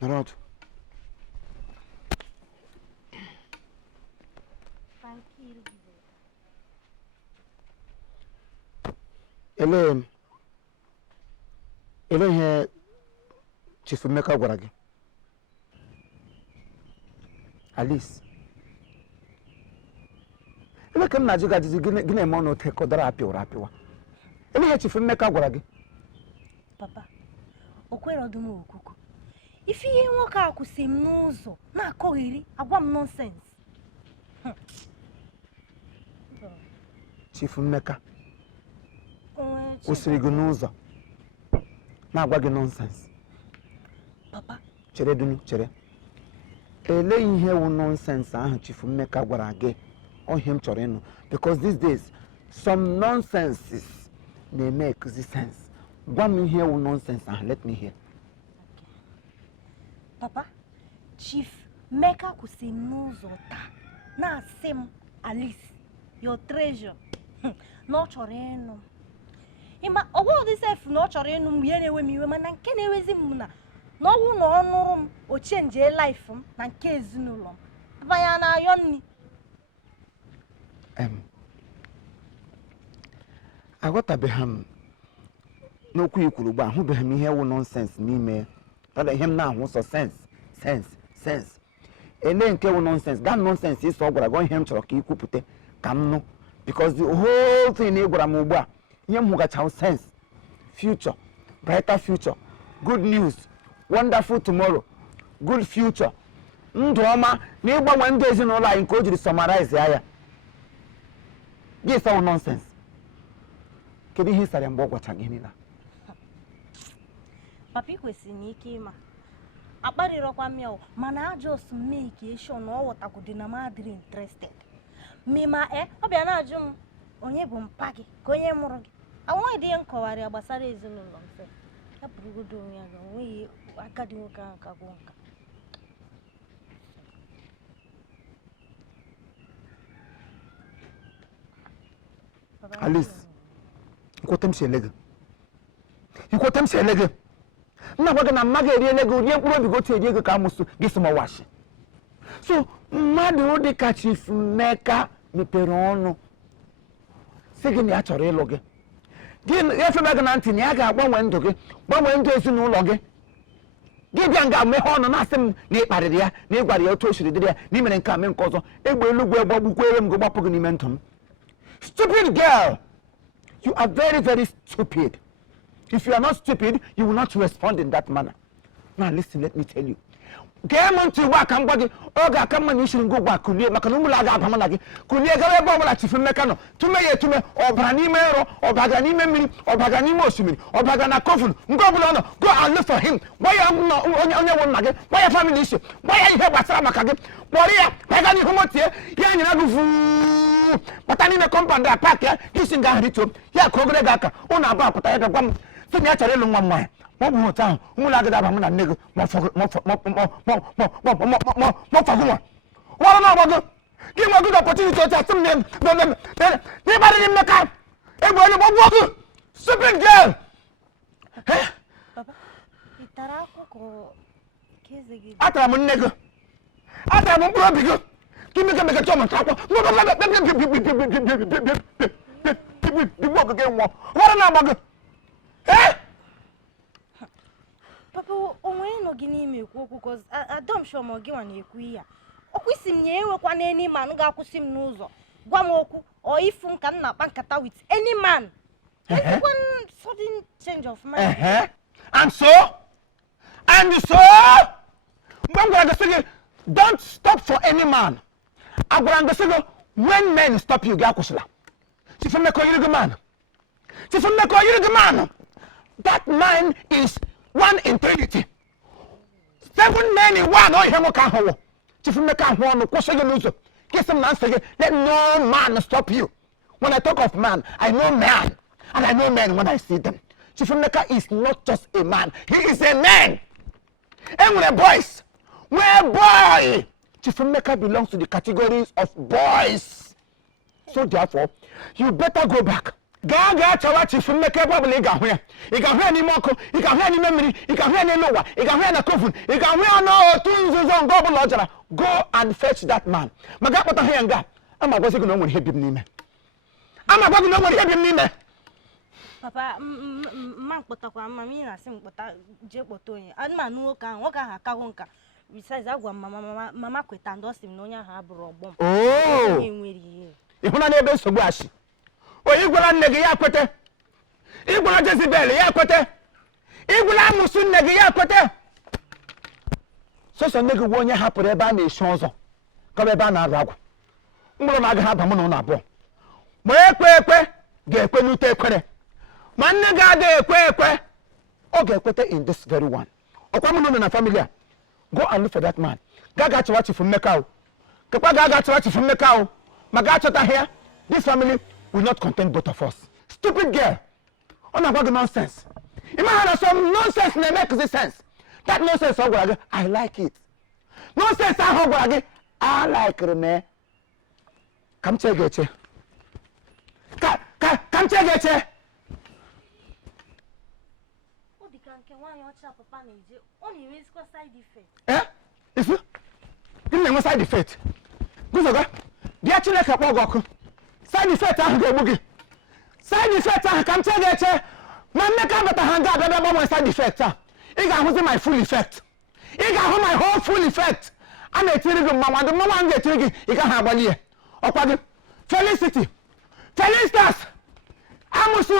Narod. Ele ihe Chief Emeka gwara gị. Alice. Ele ka m na-ajụ gị ajụjụ gị na-eme ọnụ ote ka ọ dara apịwa. Ele ihe Chief Emeka gwara gị. Papa, o kwere ọdụm okuku. Ife ihe nwoke a kwụsị m n'ụzọ na-akọgheri agwa m nonsense. Chief Emeka kwụsịrị gị n'ụzọ na-agwa gị nonsense. Papa, chere dunu chere. Ele ihe wụ nonsense ahụ Chief Emeka gwara gị. Ihe m chọrọ ịnụ, because these days some nonsenses na-make sense. Gwa m ihe wụ nonsense ahụ, let me hear. Papa, Chief Emeka kwụsị m n'ụzọ taa na-asị m, Alice, your treasure, na ọ chọrọ ịnụ m. Ịma ọgwụ dị sef na ọ chọrọ ịnụ m, ihe na-ewe m iwe, mana nke na-ewezi m na ọnwụ na ọ nụrụ m o chenjie life m na nke ezinụlọ m. Papa ya na-ayọ nni. Aghọtabeghị m n'okwu ikwuru ugbu a, ahụbeghị m ihe wụ nonsense n'ime ya. Ihe m na-ahụ sọ sense. Ele nke wụ nonsense, that nonsense ịsọ ọ gwara gị ihe m chọrọ ka ị kwupụta ka m nụ, because the whole thing ị gwara m ugbu a, ihe m hụgacha sense, future, brighter future, good news, wonderful tomorrow, good future, ndụ ọma na ịgbanwe ndụ ezinụlọ anyị nke o jiri summarize ya. Gị ịsawo nonsense. Kedu ihe ịsara mgbe ọ gwacha gị niile? Papa kwesịrị n'ike ịma akparịrọkwa m ya, mana ajọs make sure na ọ ghọtakwụdị na m adịrị interested. Mima ọ bịa na-ajụ m onye bụ mpa gị ka onye mụrụ gị. Anwaghị dị nkọwarị gbasara ezinụlọ mfe. Ya pụrụgodo onwe ya na onweghị agadi nwoke ahụ ka gwụ nka. Alice, ikwete m si ele gị. Nna gwa gị na mma ga-eriele gị rie mkpụrụ obi gị otu erie gị ka amụsụ gị si ma washi. So mmadụ dị ka Chief Emeka mepere ọnụ sị gị na ya chọrọ ịlụ gị. Gị efebe gị na ntị na ya ga-agbanwe ndụ gị, gbanwee ndụ ezinụlọ gị. Gị bịa nga meghe ọnụ na-asị m na ị kparịrị ya, na ị gwara ya otu o siri dịrị ya, na ị mere nke a mee nke ọzọ. Egbe elugwu gbagbukwere m gị gbapụ gị n'ime ndụ m. Stupid girl! You are very, very stupid. If you are not stupid, you will not respond in that manner. Now listen, let me tell you. Game on to work and body, Oga come and you should go back, Kulia, Makanumulaga, Pamanagi, Kulia, Bola, Chief Mecano, to me, or Branimero, or Baganime, or Baganimo Simi, or Bagana Kofun, go and look for him. Why am not on your one nugget? Why a family issue? Why are you here, Basamaka? Why Bagani Homotia, Yan, but I need a compound that pack, kissing Garito, Yakogregaka, on about Potayagam, Signature Lumma. What more time? Who like that? I'm not nigga. More for what about give me a good opportunity to tell them. Nobody didn't make up. Everybody walk. Stupid girl. Papa, Itaraco, Kizzy. I'm a nigga. I'm a brother. Give me a German trouble. What eh? Papa, onwe no gini me ekwu because Adam show mo gi wan ekwu ya. Okwisi m nye enwekwa na any man ga-akwụsị m n'ụzọ. Gwa m okwu o ifu m ka nna akpa nkata with any man. One sudden change of mind. And so don't stop for any man. When men stop you, Gakusla. Chief Emeka, you're a good man. Chief Emeka, you're a good man. That man is one in Trinity. 7 men in one. Oh, him can't hold. Chief Emeka, one, question you lose. Get some answer. Let no man stop you. When I talk of man, I know man. And I know men when I see them. Chief Emeka is not just a man. He is a man. And we're boys. We're boy. Chief Emeka belongs to the categories of boys. So therefore, you better go back Gaga chawa chifu mmeke bọbụla ị ga-ahụ ya ị ga-ahụ ya n'ime ọkụ ị ga-ahụ ya n'ime mmiri ị ga-ahụ ya n'elu ụwa ị ga-ahụ ya na kovun ị ga-ahụ ya n'otu nzuzo nga ọbụla ọ jara go and fetch that man ma gaa kpọta ha ya nga ama gwazi gị na o nwere ihe bi m n'ime ama gwa gị na o nwere ihe bi m n'ime papa mma mkpọtakwa mama ị na-asị mkpọta jee kpọta onye anụmanụ nwoke ahụ akago nka besides agwa mama kweta ndị ọ sị m na onye ahụ abụrụ ọgbọ m onye nwere ihe ịhụna n'ebe nsogbu achị onye gwara nne gị ya kwete ịgwara Jezibel ya kwete ịgwara amụsụ nne gị ya kwete sọsọ nne gị gwa onye hapụrụ ebe a na-eshi ọzọ kọba ebe a na-arụ agwụ mkpụrụ m agaghị aba mụ na ụlọ abụọ ma ekwe ga-ekwe n'ute ekwere ma nne gị adịghị ekwe ọ ga-ekwete in this very one ọkwa mụ na na family a go and look for that man ga chọwa chifu mmeka ahụ kekwa ga chọwa chifu mmeka ahụ ma ga chọta ya this family will not contain both of us. Stupid girl. On a bag nonsense. Imagine some nonsense that makes sense. That nonsense I like it. Nonsense I like it, man. Come check it. Come check it. Eh? Is it? Give me side effect. Go so go. The actually like a side effect ahụ ga-egbu gị side effect ahụ ka m che ga-eche ma mmeka bata ha nga abịa gbanwe side effect a ị ga-ahụzi my full effect ị ga-ahụ my whole full effect a na-etiri gị mmanwa ndị mmanwa m ga-etiri gị ị gaghị agbali ya ọkwa gị Felicity Felicitas amụsụ